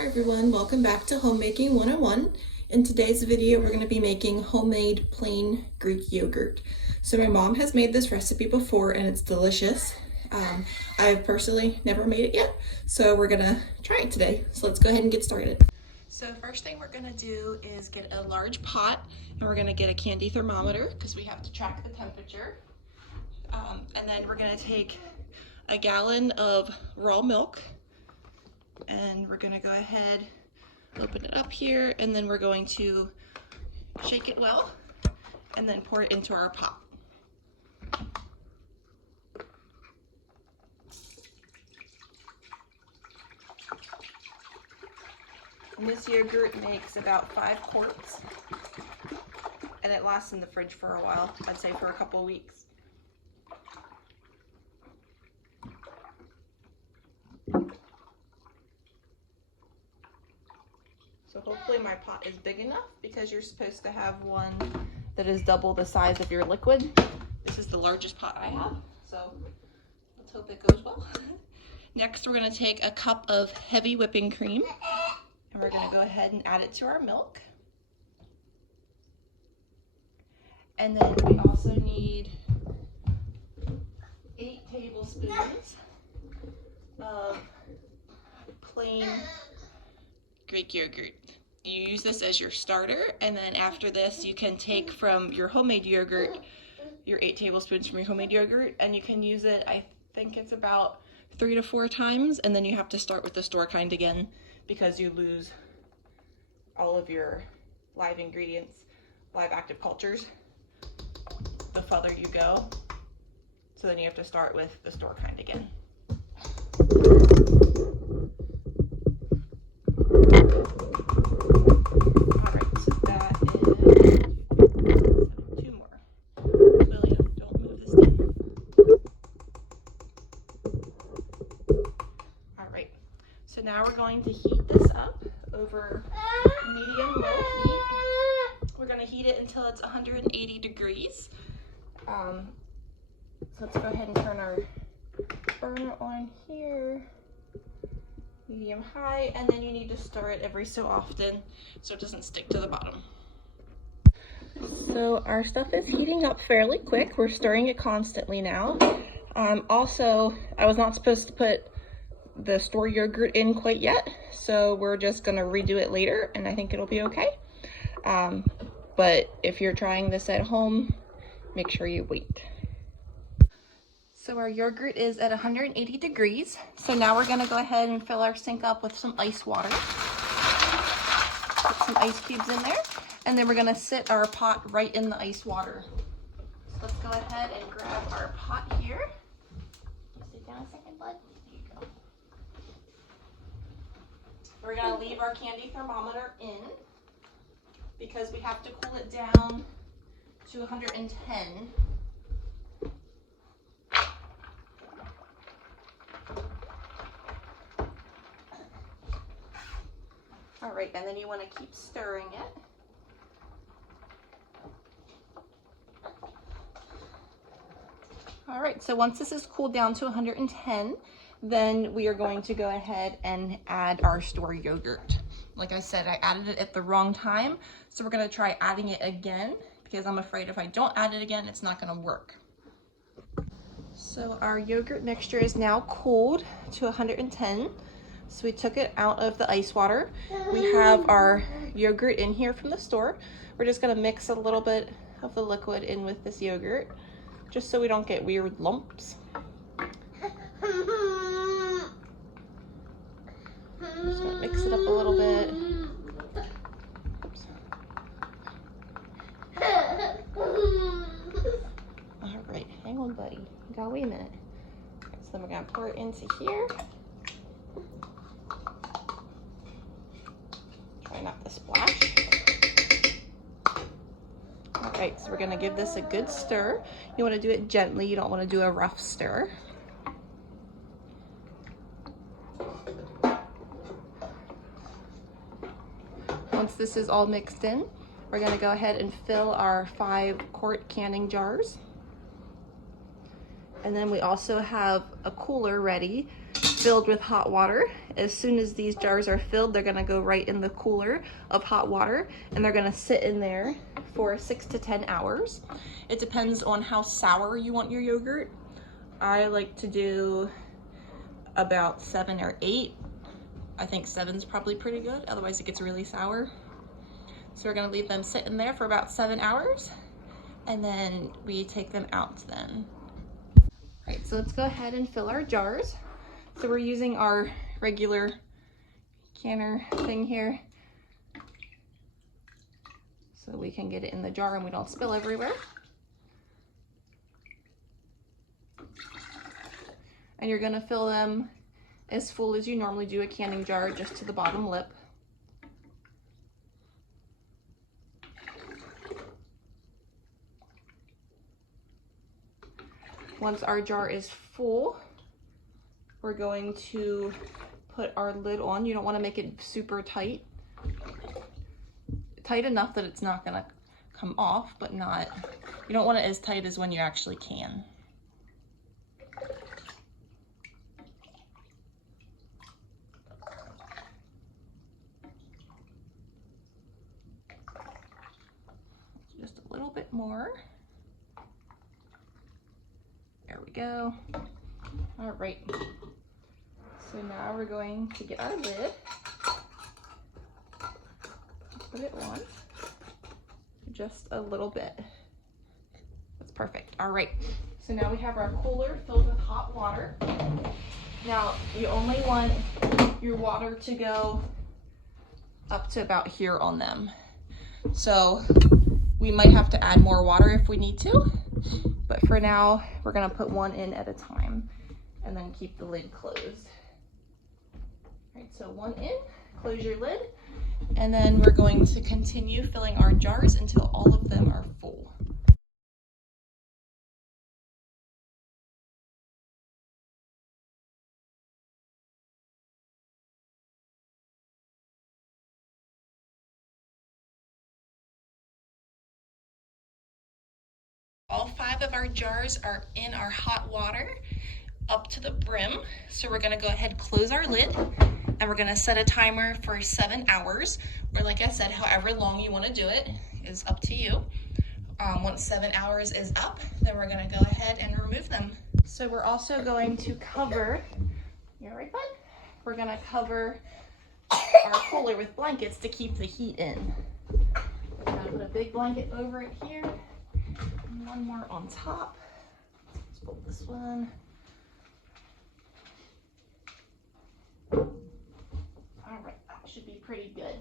Hi everyone, welcome back to Homemaking 101. In today's video, we're going to be making homemade plain Greek yogurt. So my mom has made this recipe before and it's delicious. I've personally never made it yet, so we're going to try it today. So let's go ahead and get started. So first thing we're going to do is get a large pot and we're going to get a candy thermometer because we have to track the temperature. And then we're going to take a gallon of raw milk. And we're going to go ahead, open it up here, and then we're going to shake it well and then pour it into our pot. And this yogurt makes about 5 quarts and it lasts in the fridge for a while, I'd say for a couple of weeks. So hopefully my pot is big enough because you're supposed to have one that is double the size of your liquid. This is the largest pot I have, so let's hope it goes well. Next, we're going to take a cup of heavy whipping cream and we're going to go ahead and add it to our milk. And then we also need 8 tablespoons of plain Greek yogurt. You use this as your starter, and then after this you can take from your homemade yogurt, your 8 tablespoons from your homemade yogurt, and you can use it, I think it's about 3 to 4 times, and then you have to start with the store kind again because you lose all of your live ingredients, live active cultures, the further you go. So then you have to start with the store kind again. So now we're going to heat this up over medium-low heat. We're going to heat it until it's 180 degrees. So let's go ahead and turn our burner on here, medium-high, and then you need to stir it every so often so it doesn't stick to the bottom. So our stuff is heating up fairly quick. We're stirring it constantly now. Also, I was not supposed to put the store yogurt in quite yet, so we're just gonna redo it later and I think it'll be okay. But if you're trying this at home, make sure you wait. So our yogurt is at 180 degrees. So now we're gonna go ahead and fill our sink up with some ice water. Put some ice cubes in there, and then we're gonna sit our pot right in the ice water. So let's go ahead and grab our pot here. Sit down a second, bud. We're going to leave our candy thermometer in because we have to cool it down to 110. All right, and then you want to keep stirring it. All right, so once this is cooled down to 110, then we are going to go ahead and add our store yogurt. Like I said, I added it at the wrong time, so we're going to try adding it again because I'm afraid if I don't add it again, it's not going to work. So our yogurt mixture is now cooled to 110. So we took it out of the ice water. We have our yogurt in here from the store. We're just going to mix a little bit of the liquid in with this yogurt just so we don't get weird lumps. Just gonna mix it up a little bit. Oops. All right, hang on, buddy. You gotta wait a minute. So then we're gonna pour it into here. Try not to splash. All right, so we're gonna give this a good stir. You wanna do it gently. You don't wanna do a rough stir. Once this is all mixed in, we're going to go ahead and fill our 5-quart canning jars. And then we also have a cooler ready filled with hot water. as soon as these jars are filled, they're gonna go right in the cooler of hot water, and they're gonna sit in there for 6 to 10 hours. It depends on how sour you want your yogurt. I like to do about 7 or 8. I think 7's probably pretty good, otherwise it gets really sour. So we're gonna leave them sit in there for about 7 hours, and then we take them out then. All right, so let's go ahead and fill our jars. So we're using our regular canner thing here, so we can get it in the jar and we don't spill everywhere. And you're gonna fill them as full as you normally do a canning jar, just to the bottom lip. Once our jar is full, we're going to put our lid on. You don't want to make it super tight. Tight enough that it's not gonna come off, but not, you don't want it as tight as when you actually can. Just a little bit more. There we go. All right. So now we're going to get our lid, put it on just a little bit. That's perfect. All right. So now we have our cooler filled with hot water. Now you only want your water to go up to about here on them. So we might have to add more water if we need to, but for now we're gonna put one in at a time and then keep the lid closed. All right, so one in, close your lid, and then we're going to continue filling our jars until all of them are full. All 5 of our jars are in our hot water up to the brim. So we're gonna go ahead, close our lid, and we're gonna set a timer for 7 hours, or like I said, however long you wanna do it is up to you. Once 7 hours is up, then we're gonna go ahead and remove them. So we're also going to cover, you all right, bud? We're gonna cover our cooler with blankets to keep the heat in. We're gonna put a big blanket over it here, and one more on top. Let's pull this one. All right, that should be pretty good.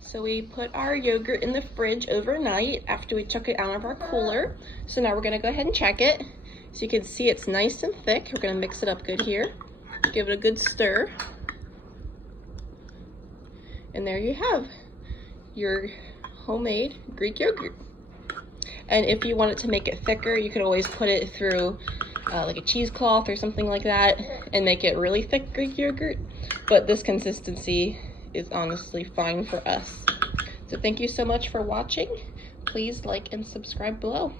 So we put our yogurt in the fridge overnight after we took it out of our cooler. So now we're gonna go ahead and check it. So you can see it's nice and thick. We're gonna mix it up good here. Give it a good stir. And there you have your homemade Greek yogurt. And if you wanted to make it thicker, you could always put it through like a cheesecloth or something like that and make it really thick Greek yogurt. But this consistency is honestly fine for us. So thank you so much for watching. Please like and subscribe below.